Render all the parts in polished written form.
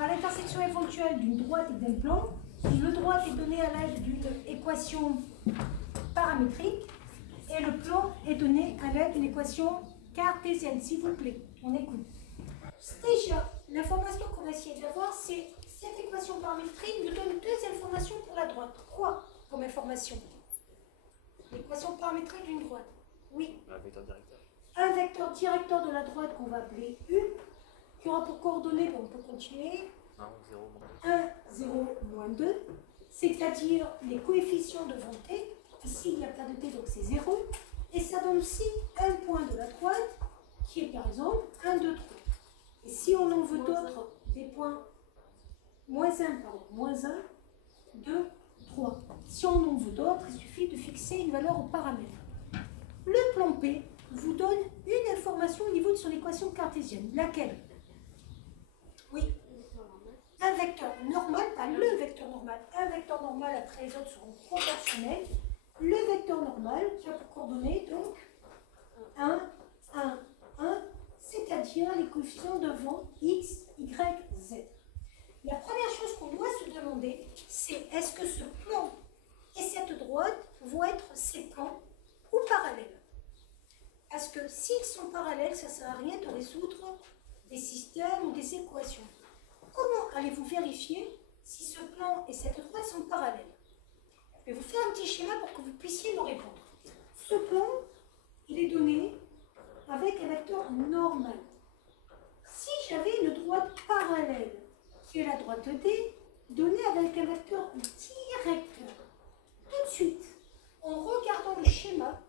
à l'intersection éventuelle d'une droite et d'un plan, si le droite est donné à l'aide d'une équation paramétrique et le plan est donné à l'aide d'une équation cartésienne, s'il vous plaît, on écoute. Déjà, l'information qu'on va essayer d'avoir, c'est cette équation paramétrique nous donne deux informations pour la droite. Quoi comme information? L'équation paramétrique d'une droite. Oui. Un vecteur directeur. Un vecteur directeur de la droite qu'on va appeler U, qui aura pour coordonnées, bon, on peut continuer, 1, 0, 1, 0, moins 2, c'est-à-dire les coefficients de t. Ici, il n'y a pas de t, donc c'est 0. Et ça donne aussi un point de la droite, qui est par exemple 1, 2, 3. Et si on en veut d'autres, des points moins 1, pardon, moins 1, 2, 3. Si on en veut d'autres, il suffit de fixer une valeur au paramètre. Le plan P vous donne une information au niveau de son équation cartésienne. Laquelle? Oui. Un vecteur normal, pas le vecteur normal. Un vecteur normal, après les autres seront proportionnels. Le vecteur normal qui a pour coordonnées, donc, 1, 1, 1, c'est-à-dire les coefficients devant x, y, z. La première chose qu'on doit se demander, c'est est-ce que ce plan et cette droite vont être séquents ou parallèles? Parce que s'ils sont parallèles, ça ne sert à rien de résoudre des systèmes ou des équations. Comment allez-vous vérifier si ce plan et cette droite sont parallèles? Je vais vous faire un petit schéma pour que vous puissiez me répondre. Ce plan, il est donné avec un vecteur normal. Si j'avais une droite parallèle, qui est la droite D, donnée avec un vecteur directeur, tout de suite, en regardant le schéma,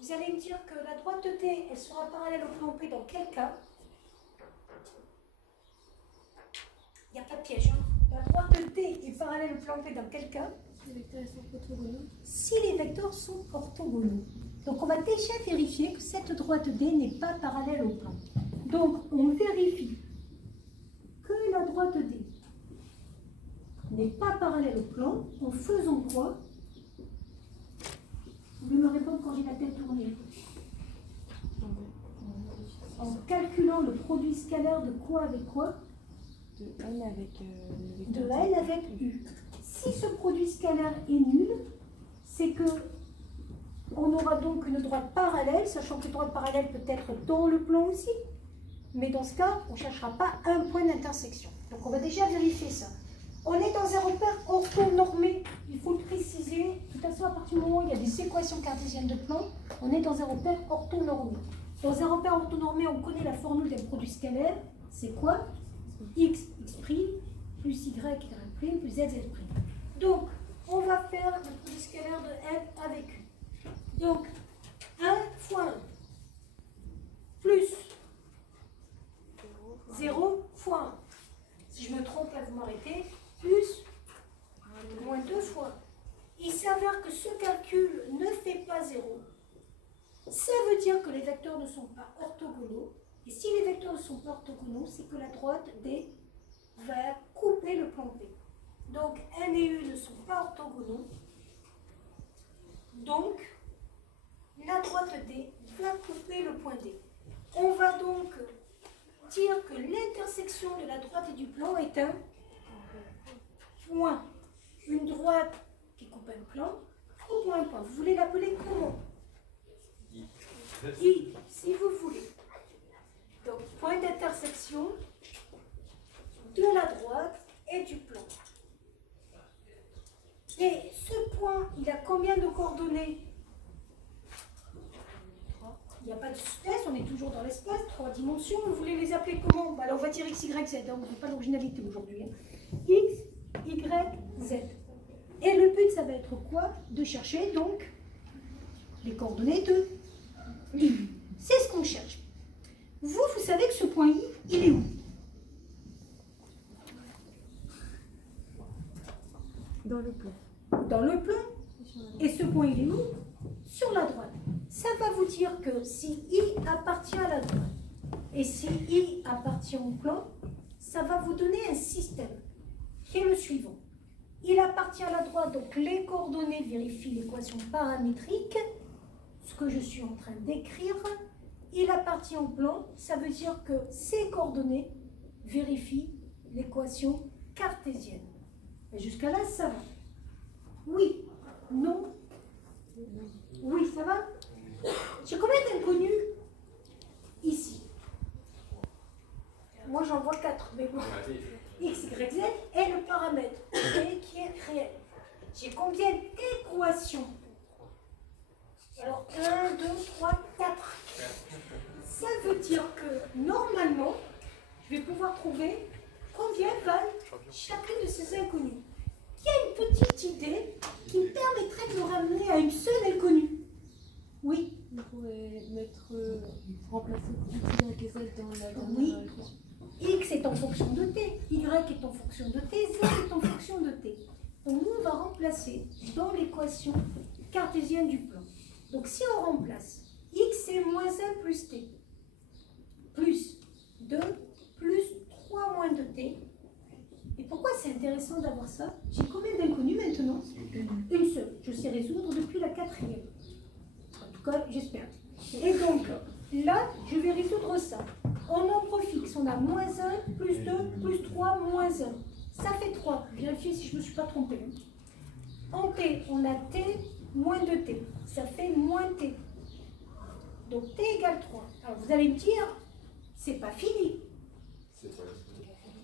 vous allez me dire que la droite D, elle sera parallèle au plan P dans quel cas? Il n'y a pas de piège. Hein. La droite D est parallèle au plan P dans quel cas? Les vecteurs sont orthogonaux. Si les vecteurs sont orthogonaux. Donc on va déjà vérifier que cette droite D n'est pas parallèle au plan. Donc on vérifie que la droite D n'est pas parallèle au plan en faisant quoi? Vous pouvez me répondre quand j'ai la tête tournée. En calculant le produit scalaire de quoi avec quoi? De N avec le vecteur. De N avec U. Si ce produit scalaire est nul, c'est que on aura donc une droite parallèle, sachant que une droite parallèle peut être dans le plan aussi. Mais dans ce cas, on ne cherchera pas un point d'intersection. Donc on va déjà vérifier ça. On est dans un repère orthonormé, il faut le préciser. De toute façon, à partir du moment où il y a des équations cartésiennes de plan, on est dans un repère orthonormé. Dans un repère orthonormé, on connaît la formule d'un produit scalaire. C'est quoi? X, x', plus y, y', plus z, z'. Donc, on va faire le produit scalaire de n avec u. Donc, 1 fois 1 plus 0 fois 1. Si je me trompe, là, vous m'arrêtez. Plus moins 2 fois 1. Il s'avère que ce calcul ne fait pas 0. Ça veut dire que les vecteurs ne sont pas orthogonaux. Et si les vecteurs ne sont pas orthogonaux, c'est que la droite D va couper le plan P. Donc, N et U ne sont pas orthogonaux. Donc, la droite D va couper le point D. On va donc dire que l'intersection de la droite et du plan est un point. Une droite qui coupe un plan, coupe un point. Vous voulez l'appeler comment? I, si vous voulez. Donc, point d'intersection de la droite et du plan. Et ce point, il a combien de coordonnées? Il n'y a pas de suspense, on est toujours dans l'espace, 3 dimensions. Vous voulez les appeler comment? Bah, alors on va dire x, y, z, on ne fait pas l'originalité aujourd'hui. Hein. X, y, z. Et le but, ça va être quoi? De chercher donc les coordonnées de I. C'est ce qu'on cherche. Vous savez que ce point I, il est où? Dans le plan. Dans le plan. Et ce point, il est où? Sur la droite. Ça va vous dire que si I appartient à la droite et si I appartient au plan, ça va vous donner un système qui est le suivant. Il appartient à la droite, donc les coordonnées vérifient l'équation paramétrique, ce que je suis en train d'écrire. Il appartient au plan, ça veut dire que ces coordonnées vérifient l'équation cartésienne. Et jusqu'à là, ça va. Oui, non, oui, ça va. J'ai combien d'inconnus ici? Moi, j'en vois 4, mais bon. X, Y, Z est le paramètre T qui est réel. J'ai combien d'équations? Alors, 1, 2, 3, 4. Ça veut dire que, normalement, je vais pouvoir trouver combien valent chacune de ces inconnus. Il y a une petite idée qui me permettrait de me ramener à une seule inconnue. Oui. On pourrait remplacer X, Y et Z dans la dernière Oui. équation. X est en fonction de T, Y est en fonction de T, Z est en fonction de T. Donc nous, on va remplacer dans l'équation cartésienne du plan. Donc si on remplace X c'est moins 1 plus T, plus 2, plus 3 moins 2T. Et pourquoi c'est intéressant d'avoir ça? J'ai combien d'inconnus maintenant? Une seule. Je sais résoudre depuis la 4e. En tout cas, j'espère. Et donc, là, je vais résoudre ça. En nombre fixe, on a moins 1, plus 2, plus 3, moins 1. Ça fait 3. Vérifiez si je ne me suis pas trompée. En T, on a T moins 2T. Ça fait moins T. Donc T égale 3. Alors vous allez me dire, c'est pas fini.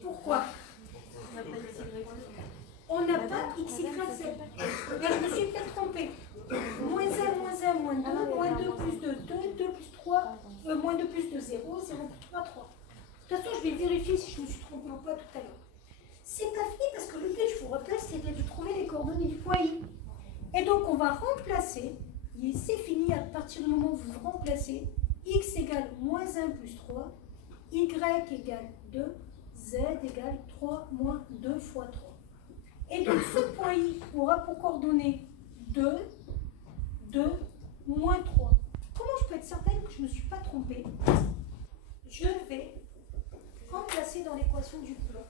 Pourquoi? On n'a pas X, Y, Z. Là, je me suis peut-être trompée. Moins 1, moins 1, moins 2, moins 2 plus 2, 2, 2 plus 3, moins 2 plus 2, 0, 0 plus 3, 3. De toute façon, je vais vérifier si je me suis trompée ou pas tout à l'heure. C'est pas fini parce que le but, je vous rappelle, c'était de trouver les coordonnées du point I. Et donc, on va remplacer, et c'est fini à partir du moment où vous remplacez, X égale moins 1 plus 3, Y égale 2, Z égale 3 moins 2 fois 3. Et donc, ce point I aura pour coordonnées 2, 2, moins 3. Comment je peux être certaine que je ne me suis pas trompée? Je vais remplacer dans l'équation du plan